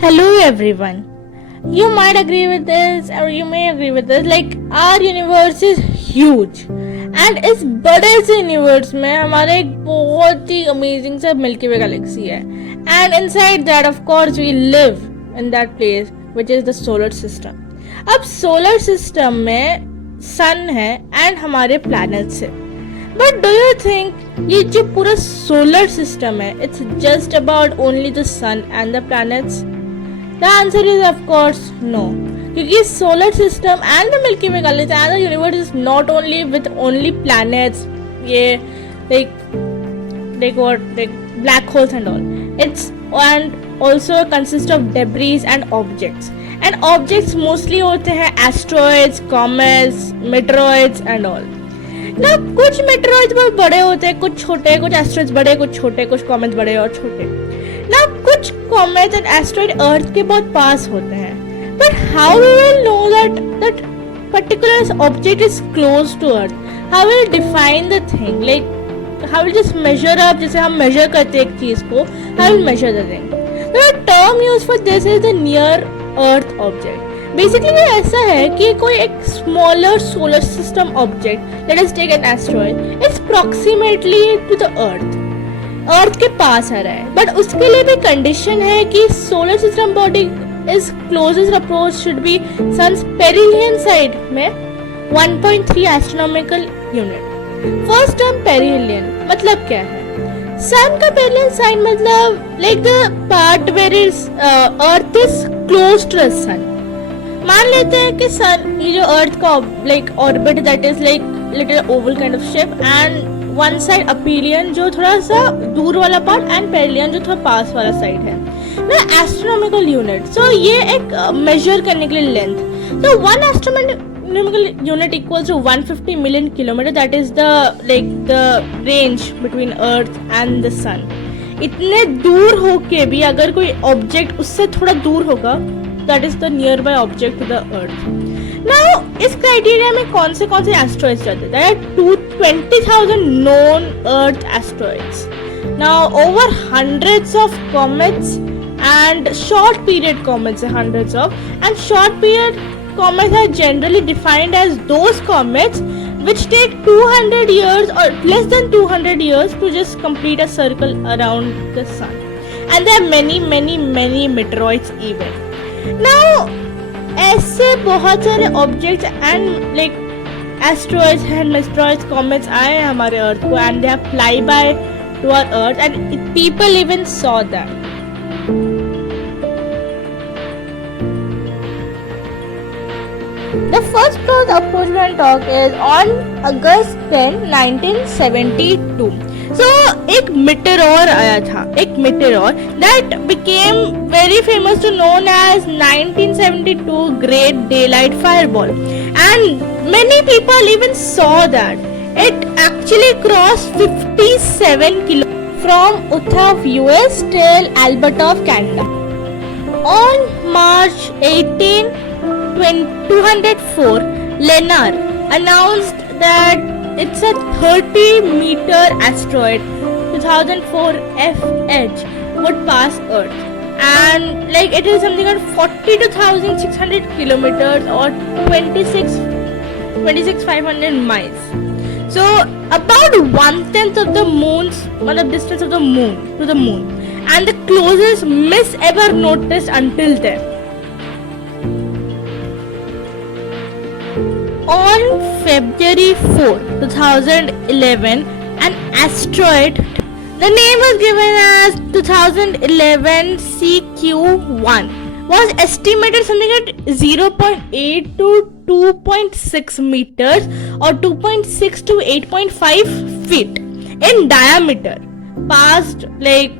Hello everyone. You might agree with this or you may agree with this, like our universe is huge and इस बड़े से universe में हमारा एक बहुत ही अमेजिंग सा मिल्की वे गैलेक्सी है and inside that of course we live in that place which is the solar system. अब सोलर सिस्टम में सन है एंड हमारे प्लैनेट्स है. बट डू यू थिंक ये जो पूरा सोलर सिस्टम है it's just about only the sun and the planets? The answer is of course no. क्योंकि solar system and the Milky Way galaxy and the universe is not only with only planets, ये like black holes and all. It's and also consists of debris and objects. And objects mostly होते हैं asteroids, comets, meteoroids and all. ना कुछ meteoroids बहुत बड़े होते हैं, कुछ छोटे, कुछ asteroids बड़े, कुछ छोटे, कुछ comets बड़े और छोटे. ना कुछ कॉमेट्स एंड एस्ट्रॉइड अर्थ के बहुत पास होते हैं. But how we will know that particular object is close to earth? How will define the thing? Like how will just measure up, जैसे हम मेजर करते हैं एक चीज को, how will measure the thing? The term use for this is the near earth object. Basically ये ऐसा है कि कोई एक smaller solar system object, let us take an asteroid, is proximately to the अर्थ के पास आ रहा है. बट उसके लिए भी कंडीशन है कि solar system body is closest approach should be sun's perihelion side में 1.3 astronomical unit. First term perihelion मतलब क्या है? सन का पेरिहिलियन साइड मतलब like the part where is earth is close to the sun. मान लेते हैं कि सन, ये जो अर्थ का like orbit that is like little oval kind of shape and one side aphelion जो थोड़ा सा दूर वाला पार्ट एंड पेरिलियन जो थोड़ा पास वाला साइड है ना, एस्ट्रोनॉमिकल यूनिट. सो ये एक मेजर करने के लिए लेंथ. तो one astronomical unit equals to 150 million kilometre. That is the like the range between earth and the sun. इतने दूर होके भी अगर कोई ऑब्जेक्ट उससे थोड़ा दूर होगा, that is the nearby object to the earth. Now इस क्राइटेरिया में कौन से एस्ट्रॉइड्स रहते हैं? There are 20,000 known earth asteroids. Now over hundreds of comets and short period comets, hundreds of, and short period comets are generally defined as those comets which take 200 years or less than 200 years to just complete a circle around the sun. And there are many meteoroids even. Now ऐसे बहुत सारे objects and like asteroids and meteoroids, comets आए हमारे earth को and they have fly by to our earth and people even saw that. The first close approach we will talk is on August 10, 1972. So एक meteor आया था, एक meteor that became very famous to known as 1972 Great Daylight Fireball, and many people even saw that it actually crossed 57 kilometers from Utah of US till Alberta of Canada. On March 18, 204, Lenar announced that it's a 30-meter asteroid 2004 FH would pass Earth, and like it is something like 42,600 kilometers or 26,500 miles. So about 1/10 of the moon's distance of the moon to the moon, and the closest miss ever noticed until then. On February 4, 2011, an asteroid, the name was given as 2011 CQ1, was estimated something at 0.8 to 2.6 meters or 2.6 to 8.5 feet in diameter, passed like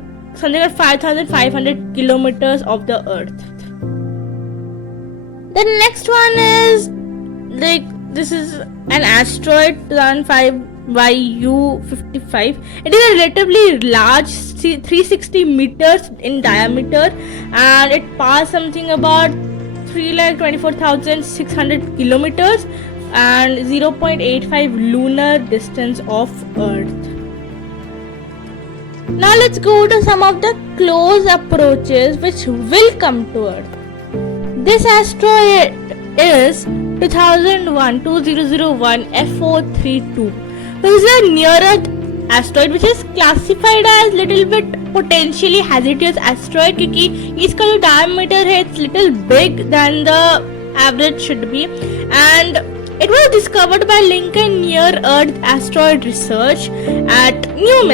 something like 5,500 kilometers of the Earth. The next one is like this is an asteroid 2005 YU55. It is a relatively large 360 meters in diameter and it passed something about 3,24,600 kilometers and 0.85 lunar distance of Earth. Now let's go to some of the close approaches which will come to Earth. This asteroid is 2001 F432. This is a near-Earth asteroid which is classified as little bit potentially hazardous asteroid क्योंकि इसका जो diameter है it's little big than the average should be, and it was discovered by Lincoln Near Earth Asteroid Research at New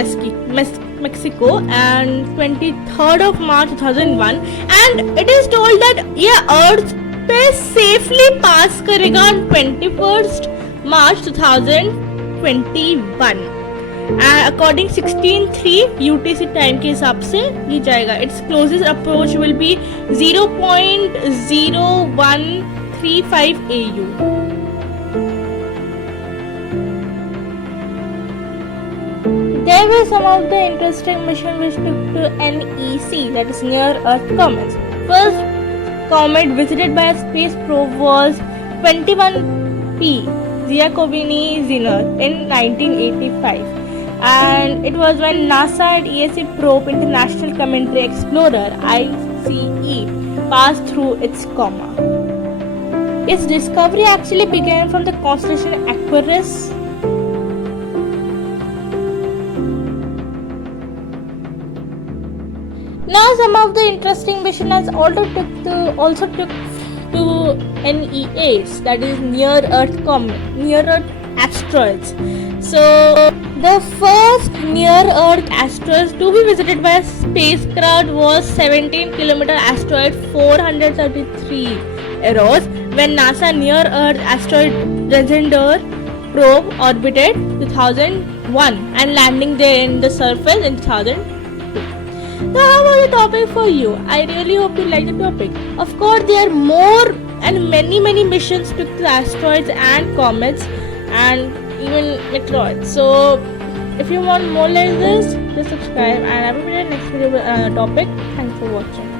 Mexico and 23rd of March 2001, and it is told that ये Earth पे safely pass करेगा on 21st March 2021. According 16:03 UTC time के हिसाब से ये जाएगा. Its closest approach will be 0.0135 AU. There were some of the interesting missions which took to NEC, that is Near Earth Comets. First comet visited by a space probe was 21P Giacobini-Zinner in 1985. And it was when NASA and ESA probe International Cometary Explorer ICE passed through its coma. Its discovery actually began from the constellation Aquarius. Now some of the interesting missions also took to NEAs, that is Near Earth Asteroids. So the first near Earth asteroid to be visited by a spacecraft was 17-kilometer asteroid 433 Eros when NASA Near Earth Asteroid Resonator probe orbited 2001 and landing there in the surface in 2002. So how was the topic for you? I really hope you like the topic. Of course, there are more and many missions to the asteroids and comets and even meteoroids. So if you want more like this, just subscribe, and I will be in the next video with another topic. Thanks for watching.